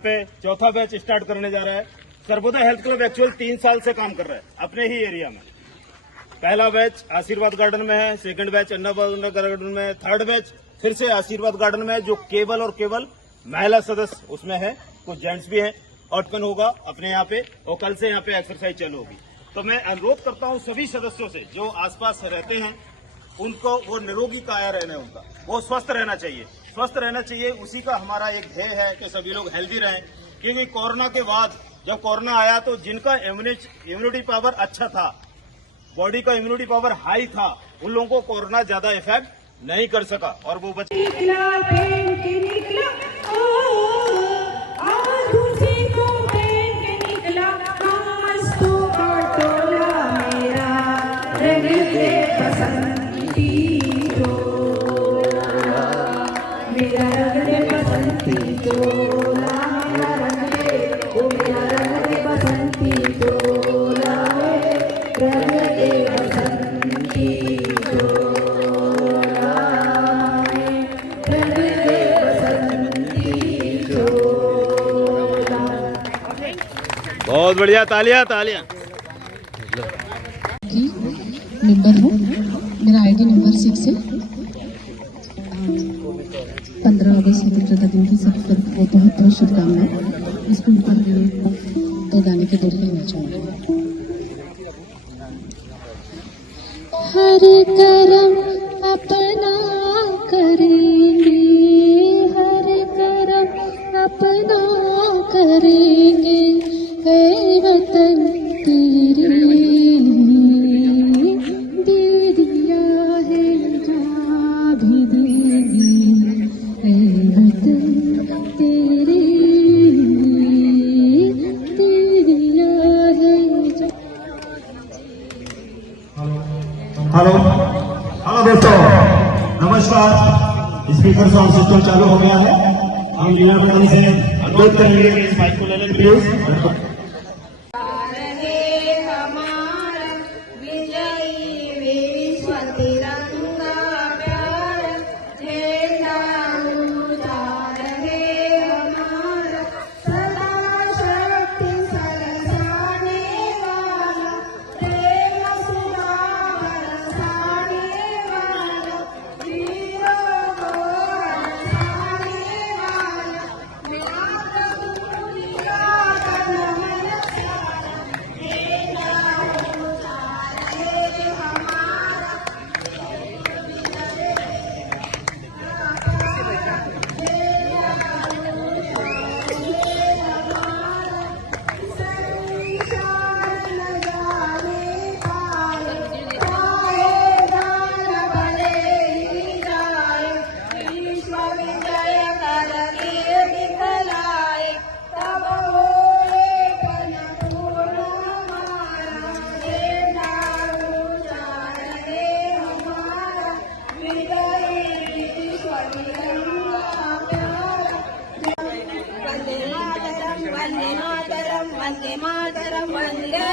पे चौथा batch start करने जा रहा है। सर्वोदय हेल्थ क्लब एक्चुअल 3 साल से काम कर रहा है अपने ही एरिया में। पहला बैच आशीर्वाद गार्डन में है, सेकंड बैच अन्नापूर्णा गार्डन में है, थर्ड बैच फिर से आशीर्वाद गार्डन में है, जो केवल और केवल महिला सदस्य उसमें है, कुछ जेंट्स भी हैं। ओपन होगा अपने यहाँ पे और कल से यहाँ पे एक्सरसाइज चालू होगी। तो मैं अनुरोध करता हूँ सभी सदस्यों से जो आसपास रहते हैं उनको, वो निरोगी काया रहना है, उनका वो स्वस्थ रहना चाहिए, स्वस्थ रहना चाहिए। उसी का हमारा एक ध्येय है कि सभी लोग हेल्दी रहें, क्योंकि कोरोना के बाद जब कोरोना आया तो जिनका इम्यूनिटी पावर अच्छा था, बॉडी का इम्यूनिटी पावर हाई था, उन लोगों को कोरोना ज्यादा इफेक्ट नहीं कर सका और वो बच बहुत बढ़िया, तालियां तालियां। मेंबर हूँ, मेरा आईडी नंबर 6 है। 15 अगस्त स्वतंत्रता दिन की सबको बहुत बहुत शुभकामनाएं। इसके ऊपर तो गाने के दो लेना चाहूँगी। हर करम अपना करेंगे, हर करम अपना करेंगे, वतन तेरे दे दिया है जहाँ भी देगी, वतन तेरे दे दिया है। हेलो दोस्तों, नमस्कार। स्पीकर साउंड सिस्टम चालू हो गया है। हम लीला बंदन से अनुरोध करेंगे कि इस माइक को ले लें प्लीज। वंदे मातरम, वंदे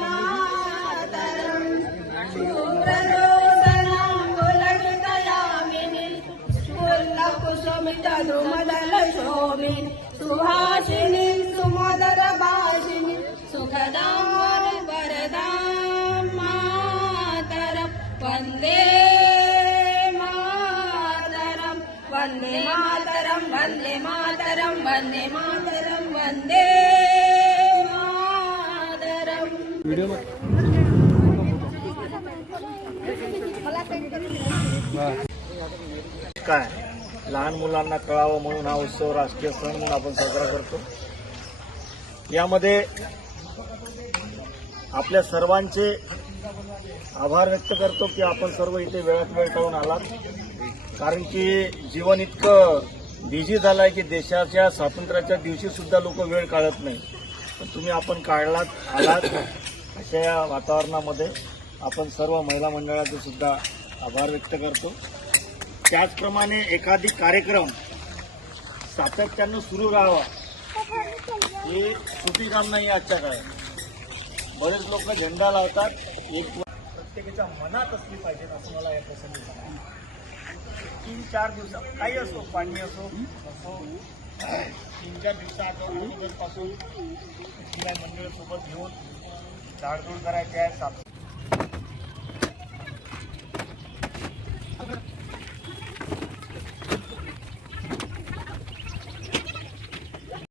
मातरम। शुभ्रलोचनं कुलवितयामिनीं, शुक्लकुसुमितद्रुमदलशोभिनीं, सुहासिनीं सुमधुरभाषिणीं, सुखदां वरदां मातरं। वन्दे मातरं, वन्दे मातरं, वन्दे मातरं, वन्दे मातरं, वन्दे काय लहान मुलांना कळावं म्हणून हा उत्सव राष्ट्रीय सण म्हणून आपण साजरा करतो। यामध्ये आपल्या सर्वांचे आभार व्यक्त करतो की आपण सर्व इथे वेळात वेळ काढून आलात, कारण की जीवन इतकं बिझी झालं आहे की देशाच्या स्वातंत्र्याच्या दिवशी सुद्धा लोक वेळ काढत नाही, पण तुम्ही आपण काढलात, आलात। अशा या वातावरणामध्ये आपण सर्व महिला मंडळाचे सुद्धा आभार व्यक्त करतो। त्याचप्रमाणे एखादी कार्यक्रम सातत्यानं सुरू राहावा हे सोपी काम नाही आजच्या काळात। बरेच लोक झेंडा लावतात, एक प्रत्येकाच्या मनात असली पाहिजे असं मला या प्रसंगी 3-4 दिवसात काही असो, पाणी असो 3-4 दिवसापासून मंडळ सोबत घेऊन झाडझूड करायची आहे.